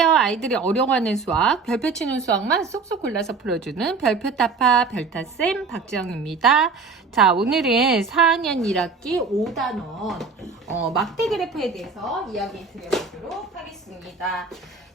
안녕하세요. 아이들이 어려워하는 수학, 별표 치는 수학만 쏙쏙 골라서 풀어주는 별표타파 별타쌤 박지영입니다. 자, 오늘은 4학년 1학기 5단원 막대 그래프에 대해서 이야기 드려보도록 하겠습니다.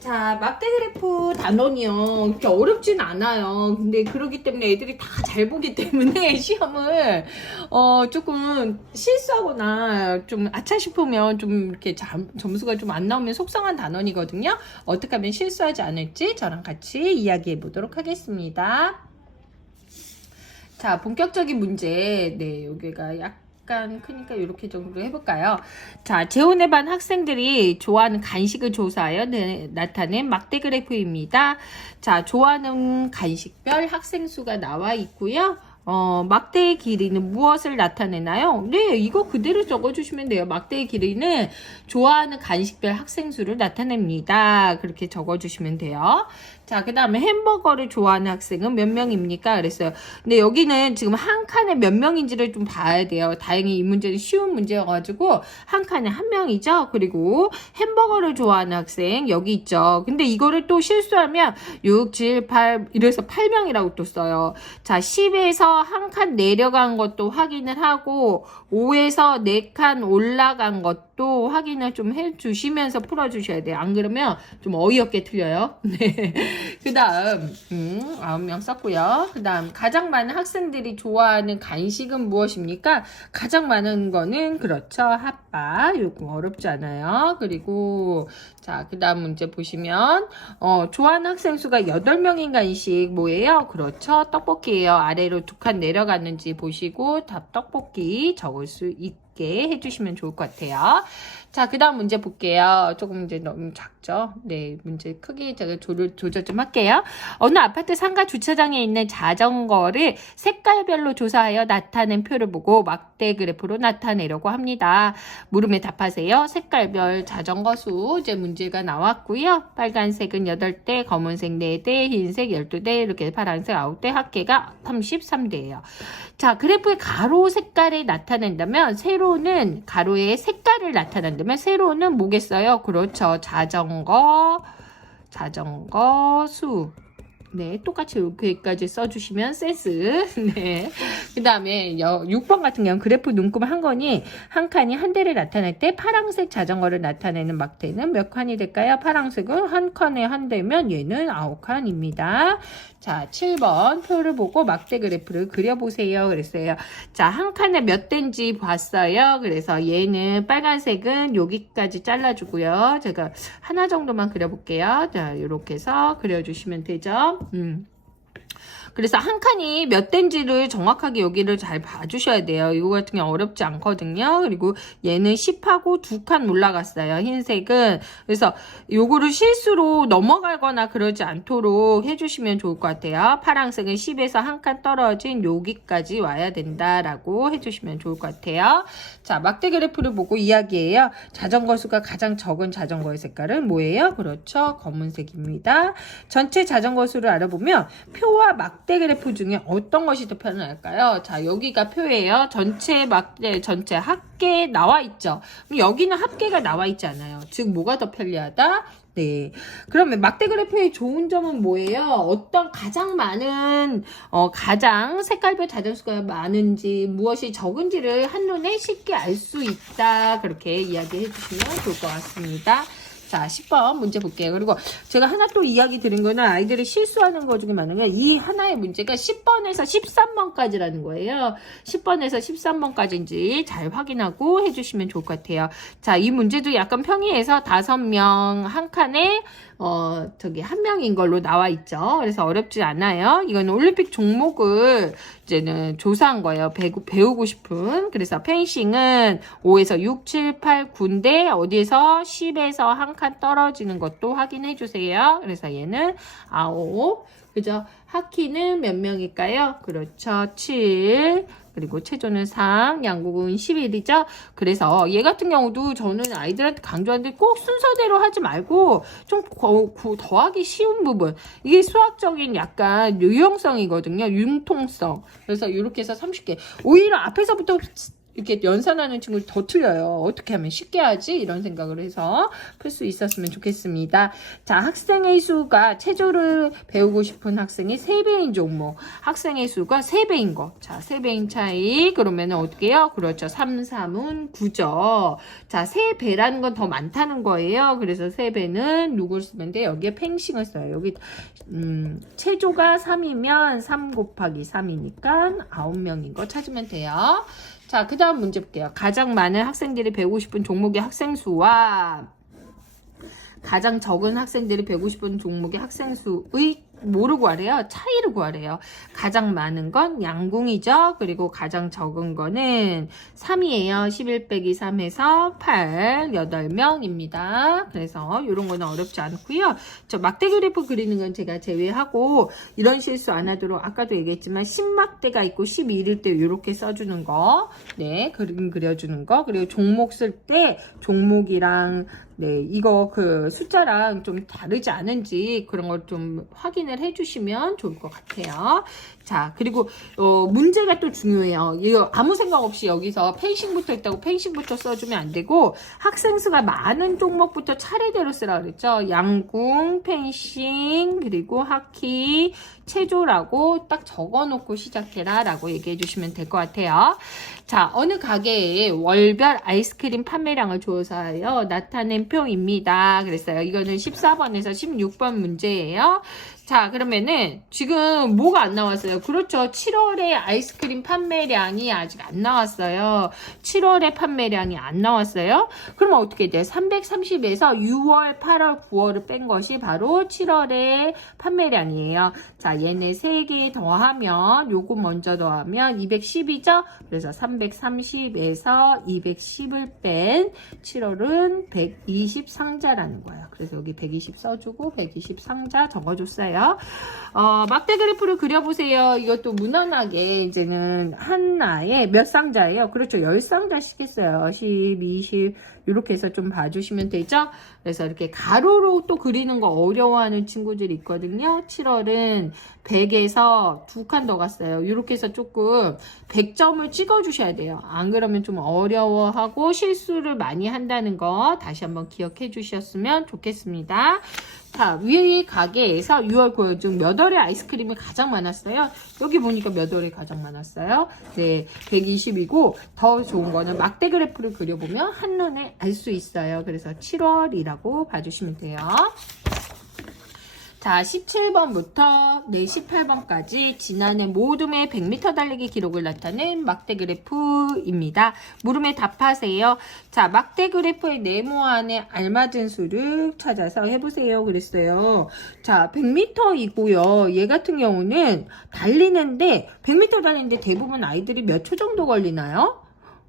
자, 막대 그래프 단원이요. 그렇게 어렵진 않아요. 근데 그러기 때문에 애들이 다 잘 보기 때문에 시험을 조금 실수하거나 좀 아차 싶으면 좀 이렇게 점수가 좀 안 나오면 속상한 단원이거든요. 어떻게 하면 실수하지 않을지 저랑 같이 이야기해 보도록 하겠습니다. 자, 본격적인 문제. 네, 여기가 약간 크니까 이렇게 정도 해볼까요? 자, 재혼의 반 학생들이 좋아하는 간식을 조사하여 나타낸 막대 그래프입니다. 자, 좋아하는 간식별 학생 수가 나와 있고요. 막대의 길이는 무엇을 나타내나요? 네, 이거 그대로 적어주시면 돼요. 막대의 길이는 좋아하는 간식별 학생 수를 나타냅니다. 그렇게 적어주시면 돼요. 자, 그 다음에 햄버거를 좋아하는 학생은 몇 명입니까? 그랬어요. 근데 여기는 지금 한 칸에 몇 명인지를 좀 봐야 돼요. 다행히 이 문제는 쉬운 문제여가지고 한 칸에 한 명이죠. 그리고 햄버거를 좋아하는 학생 여기 있죠. 근데 이거를 또 실수하면 6, 7, 8 이래서 8명이라고 또 써요. 자, 10에서 한 칸 내려간 것도 확인을 하고 5에서 4칸 올라간 것도 확인을 좀 해주시면서 풀어주셔야 돼요. 안 그러면 좀 어이없게 틀려요. 네. 그 다음 9명 썼고요. 그 다음 가장 많은 학생들이 좋아하는 간식은 무엇입니까? 가장 많은 거는 그렇죠. 핫바. 이거 어렵지 않아요. 그리고 자, 그 다음 문제 보시면 좋아하는 학생 수가 8명인 간식 뭐예요? 그렇죠. 떡볶이예요. 아래로 2칸 내려갔는지 보시고 답 떡볶이 적을 수 있게 해주시면 좋을 것 같아요. 자, 그 다음 문제 볼게요. 조금 이제 너무 작죠? 네, 문제 크기 제가 조절 좀 할게요. 어느 아파트 상가 주차장에 있는 자전거를 색깔별로 조사하여 나타낸 표를 보고 막대 그래프로 나타내려고 합니다. 물음에 답하세요. 색깔별 자전거 수 이제 문제가 나왔고요. 빨간색은 8대, 검은색 4대, 흰색 12대, 이렇게 파란색 9대, 합계가 33대예요. 자, 그래프의 가로 색깔을 나타낸다면 세로는 가로의 색깔을 나타낸다면 세로는 뭐겠어요? 그렇죠. 자전거 수. 네, 똑같이 여기까지 써주시면 센스. 네. 그 다음에 6번 같은 경우는 그래프 눈금 한 건이 한 칸이 한 대를 나타낼 때 파란색 자전거를 나타내는 막대는 몇 칸이 될까요? 파란색은 한 칸에 한 대면 얘는 9칸입니다. 자, 7번 표를 보고 막대 그래프를 그려보세요. 그랬어요. 자, 한 칸에 몇 대인지 봤어요. 그래서 얘는 빨간색은 여기까지 잘라주고요. 제가 하나 정도만 그려볼게요. 자, 이렇게 해서 그려주시면 되죠. 그래서 한 칸이 몇 대인지를 정확하게 여기를 잘 봐주셔야 돼요. 이거 같은 경우 어렵지 않거든요. 그리고 얘는 10하고 2칸 올라갔어요. 흰색은. 그래서 요거를 실수로 넘어가거나 그러지 않도록 해주시면 좋을 것 같아요. 파란색은 10에서 한 칸 떨어진 여기까지 와야 된다라고 해주시면 좋을 것 같아요. 자, 막대 그래프를 보고 이야기해요. 자전거 수가 가장 적은 자전거의 색깔은 뭐예요? 그렇죠. 검은색입니다. 전체 자전거 수를 알아보면 표와 막대 그래프 중에 어떤 것이 더 편할까요? 자, 여기가 표예요. 전체 막대, 전체 합계 나와 있죠. 그럼 여기는 합계가 나와 있지 않아요. 즉, 뭐가 더 편리하다? 네. 그러면 막대 그래프의 좋은 점은 뭐예요? 어떤 가장 많은, 가장 색깔별 자전수가 많은지, 무엇이 적은지를 한눈에 쉽게 알 수 있다. 그렇게 이야기해 주시면 좋을 것 같습니다. 자, 10번 문제 볼게요. 그리고 제가 하나 또 이야기 드린 거는 아이들이 실수하는 거 중에 많은 게 이 하나의 문제가 10번에서 13번까지라는 거예요. 10번에서 13번까지인지 잘 확인하고 해주시면 좋을 것 같아요. 자, 이 문제도 약간 평이해서 5명 한 칸에 한 명인 걸로 나와 있죠. 그래서 어렵지 않아요. 이건 올림픽 종목을 이제는 조사한 거예요. 배우고 싶은. 그래서 펜싱은 5에서 6, 7, 8, 9인데 어디에서 10에서 한 칸 떨어지는 것도 확인해 주세요. 그래서 얘는 9. 그죠? 하키는 몇 명일까요? 그렇죠. 7. 그리고 체조는 3, 양국은 11이죠. 그래서 얘 같은 경우도 저는 아이들한테 강조하는데 꼭 순서대로 하지 말고 좀 더하기 쉬운 부분. 이게 수학적인 약간 유형성이거든요. 융통성. 그래서 이렇게 해서 30개. 오히려 앞에서부터 이렇게 연산하는 친구들 더 틀려요. 어떻게 하면 쉽게 하지? 이런 생각을 해서 풀 수 있었으면 좋겠습니다. 자, 학생의 수가 체조를 배우고 싶은 학생이 3배인 종목. 학생의 수가 3배인 거. 자, 3배인 차이. 그러면 어떻게 해요? 그렇죠. 3, 3은 9죠. 자, 3배라는 건 더 많다는 거예요. 그래서 3배는 누굴 쓰면 돼? 여기에 팽싱을 써요. 여기 체조가 3이면 3 곱하기 3이니까 9명인 거 찾으면 돼요. 자, 그 다음 문제 볼게요. 가장 많은 학생들이 배우고 싶은 종목의 학생 수와 가장 적은 학생들이 배우고 싶은 종목의 학생 수의 뭐를 구하래요? 차이를 구하래요. 가장 많은 건 양궁이죠. 그리고 가장 적은 거는 3이에요. 11 빼기 3에서 8, 8명입니다. 그래서 이런 거는 어렵지 않고요. 저 막대 그래프 그리는 건 제가 제외하고 이런 실수 안 하도록 아까도 얘기했지만 10막대가 있고 11일 때 이렇게 써주는 거, 네, 그림 그려주는 거, 그리고 종목 쓸 때 종목이랑 네, 이거 그 숫자랑 좀 다르지 않은지 그런 걸 좀 확인을 해주시면 좋을 것 같아요. 자, 그리고 문제가 또 중요해요. 이거 아무 생각 없이 여기서 펜싱부터 있다고 펜싱부터 써주면 안 되고 학생 수가 많은 종목부터 차례대로 쓰라 그랬죠. 양궁, 펜싱, 그리고 하키, 체조라고 딱 적어놓고 시작해라 라고 얘기해 주시면 될 것 같아요. 자, 어느 가게에 월별 아이스크림 판매량을 조사하여 나타낸 표입니다. 그랬어요. 이거는 14번에서 16번 문제예요. 자, 그러면은 지금 뭐가 안 나왔어요? 그렇죠. 7월에 아이스크림 판매량이 아직 안 나왔어요. 7월에 판매량이 안 나왔어요. 그러면 어떻게 돼요? 330에서 6월, 8월, 9월을 뺀 것이 바로 7월의 판매량이에요. 자, 얘네 3개 더하면 요거 먼저 더하면 210이죠? 그래서 330에서 210을 뺀 7월은 120 상자라는 거예요. 그래서 여기 120 써주고 120 상자 적어줬어요. 막대 그래프를 그려보세요. 이것도 무난하게 이제는 하나에 몇 상자예요? 그렇죠. 10상자씩 했어요. 10, 20 이렇게 해서 좀 봐주시면 되죠. 그래서 이렇게 가로로 또 그리는 거 어려워하는 친구들이 있거든요. 7월은 100에서 2칸 더 갔어요. 이렇게 해서 조금 100점을 찍어 주셔야 돼요. 안 그러면 좀 어려워하고 실수를 많이 한다는 거 다시 한번 기억해 주셨으면 좋겠습니다. 자, 위의 가게에서 6월 9일 중 몇 월의 아이스크림이 가장 많았어요? 여기 보니까 몇 월이 가장 많았어요? 네, 120이고 더 좋은 거는 막대 그래프를 그려보면 한눈에 알 수 있어요. 그래서 7월이라고 봐주시면 돼요. 자, 17번부터 네, 18번까지 지난해 모둠의 100m 달리기 기록을 나타낸 막대 그래프입니다. 물음에 답하세요. 자, 막대 그래프의 네모안에 알맞은 수를 찾아서 해보세요. 그랬어요. 자, 100m이고요. 얘 같은 경우는 달리는데 100m 달리는데 대부분 아이들이 몇 초 정도 걸리나요?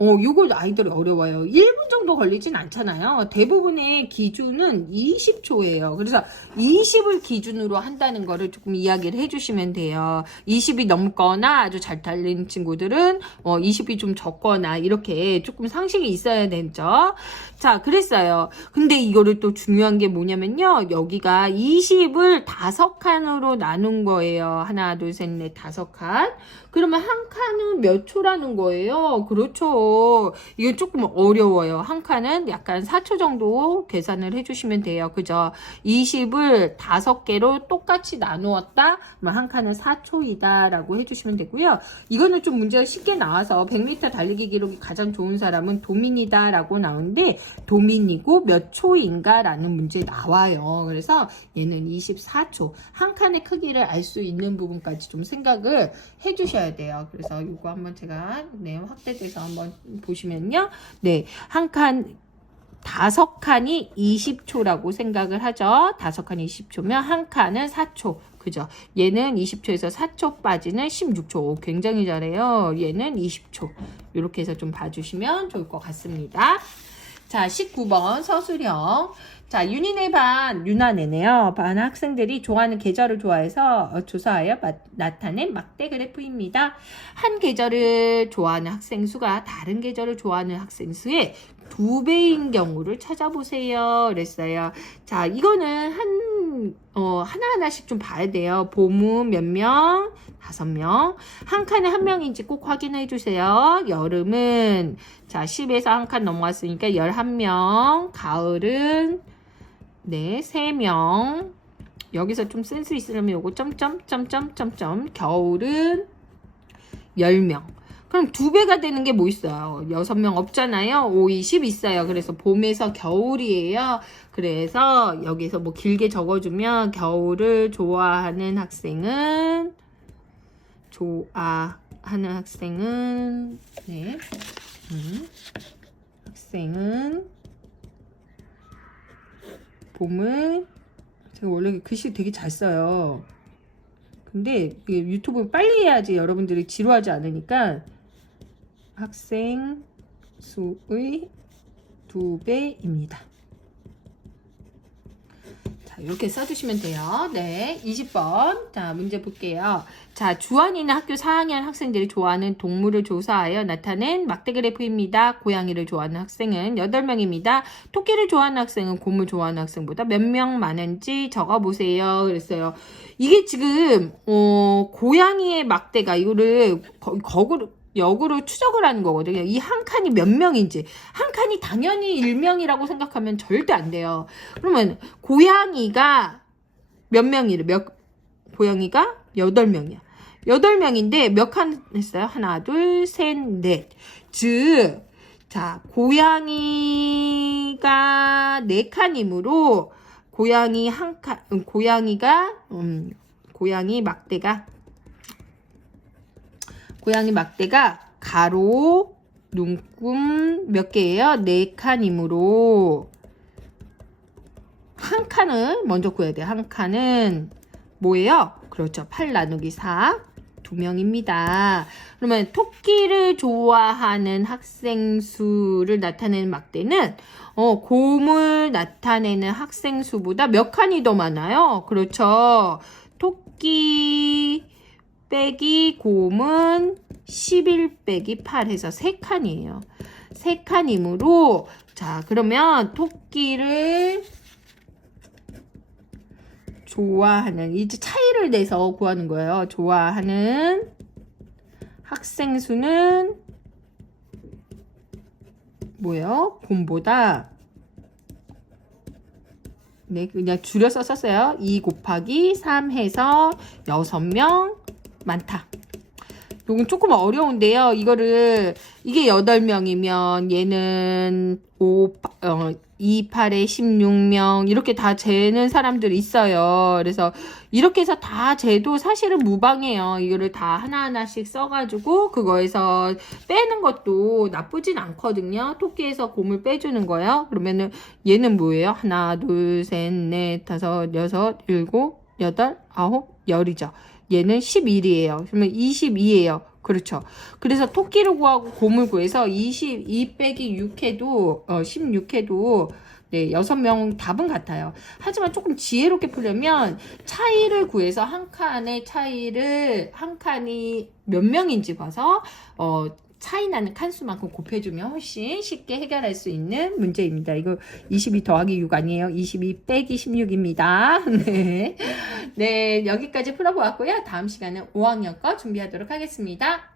요거 아이들이 어려워요. 1분 정도 걸리진 않잖아요. 대부분의 기준은 20초예요. 그래서 20을 기준으로 한다는 거를 조금 이야기를 해주시면 돼요. 20이 넘거나 아주 잘 달리는 친구들은 20이 좀 적거나 이렇게 조금 상식이 있어야 되죠. 자, 그랬어요. 근데 이거를 또 중요한 게 뭐냐면요. 여기가 20을 5칸으로 나눈 거예요. 하나, 둘, 셋, 넷, 5칸. 그러면 한 칸은 몇 초라는 거예요. 그렇죠. 이게 조금 어려워요. 한 칸은 약간 4초 정도 계산을 해주시면 돼요. 그죠? 20을 5개로 똑같이 나누었다. 그러면 한 칸은 4초이다 라고 해주시면 되고요. 이거는 좀 문제가 쉽게 나와서 100m 달리기 기록이 가장 좋은 사람은 도민이다 라고 나오는데 도민이고 몇 초인가 라는 문제 나와요. 그래서 얘는 24초. 한 칸의 크기를 알 수 있는 부분까지 좀 생각을 해주셔야 돼요. 그래서 이거 한번 제가 확대돼서 한번 보시면요. 네, 한 칸 5칸이 20초라고 생각을 하죠. 5칸이 20초면 한 칸은 4초. 그죠? 얘는 20초에서 4초 빠지는 16초. 굉장히 잘해요. 얘는 20초. 이렇게 해서 좀 봐주시면 좋을 것 같습니다. 자, 19번 서술형. 자, 윤희네 반, 유난애네요. 반 학생들이 좋아하는 계절을 좋아해서 조사하여 나타낸 막대 그래프입니다. 한 계절을 좋아하는 학생 수가 다른 계절을 좋아하는 학생 수의 2배인 경우를 찾아보세요. 그랬어요. 자, 이거는 하나하나씩 좀 봐야 돼요. 봄은 몇 명? 5명. 한 칸에 한 명인지 꼭 확인해 주세요. 여름은, 자, 10에서 한 칸 넘어갔으니까 11명. 가을은, 네, 3명. 여기서 좀 센스 있으려면 요거 점점점점점점. 겨울은 10명. 그럼 2배가 되는 게 뭐 있어요? 6명 없잖아요. 5, 20 있어요. 그래서 봄에서 겨울이에요. 그래서 여기서 뭐 길게 적어주면 겨울을 좋아하는 학생은 네. 학생은 봄을, 제가 원래 글씨 되게 잘 써요. 근데 이게 유튜브 빨리 해야지 여러분들이 지루하지 않으니까 학생 수의 2배입니다. 자, 이렇게 써주시면 돼요. 네, 20번. 자, 문제 볼게요. 자, 주한이는 학교 4학년 학생들이 좋아하는 동물을 조사하여 나타낸 막대 그래프입니다. 고양이를 좋아하는 학생은 8명입니다. 토끼를 좋아하는 학생은 곰을 좋아하는 학생보다 몇 명 많은지 적어보세요. 그랬어요. 이게 지금 고양이의 막대가 이거를 역으로 추적을 하는 거거든요. 이 한 칸이 몇 명인지. 한 칸이 당연히 1명이라고 생각하면 절대 안 돼요. 그러면 고양이가 몇 명이래? 고양이가 8명이야. 8명인데 몇 칸 했어요? 하나, 둘, 셋, 넷. 즉, 자, 고양이가 4칸이므로 고양이 막대가 가로, 눈금 몇 개예요? 4칸이므로 한 칸을 먼저 구해야 돼요. 한 칸은 뭐예요? 그렇죠. 8 나누기 4, 2명입니다. 그러면 토끼를 좋아하는 학생 수를 나타내는 막대는 곰을 나타내는 학생 수보다 몇 칸이 더 많아요? 그렇죠. 토끼 빼기 곰은 11 빼기 8 해서 3칸이에요. 3칸이므로, 자, 그러면 토끼를 좋아하는, 이제 차이를 내서 구하는 거예요. 좋아하는 학생 수는 뭐예요? 곰보다, 네, 그냥 줄여서 썼어요. 2 곱하기 3 해서 6명 많다. 요건 조금 어려운데요. 이게 8명이면 얘는 2, 8에 16명 이렇게 다 재는 사람들이 있어요. 그래서 이렇게 해서 다 재도 사실은 무방해요. 이거를 다 하나하나씩 써가지고 그거에서 빼는 것도 나쁘진 않거든요. 토끼에서 곰을 빼주는 거예요. 그러면은 얘는 뭐예요? 하나, 둘, 셋, 넷, 다섯, 여섯, 일곱, 여덟, 아홉, 열이죠. 얘는 11이에요. 그러면 22예요. 그렇죠. 그래서 토끼를 구하고 곰을 구해서 22 빼기 6 해도 16 해도 네, 6명 답은 같아요. 하지만 조금 지혜롭게 풀려면 차이를 구해서 한 칸의 차이를 한 칸이 몇 명인지 봐서 차이 나는 칸수만큼 곱해주면 훨씬 쉽게 해결할 수 있는 문제입니다. 이거 22 더하기 6 아니에요. 22 빼기 16입니다. 네. 네, 여기까지 풀어보았고요. 다음 시간은 5학년 거 준비하도록 하겠습니다.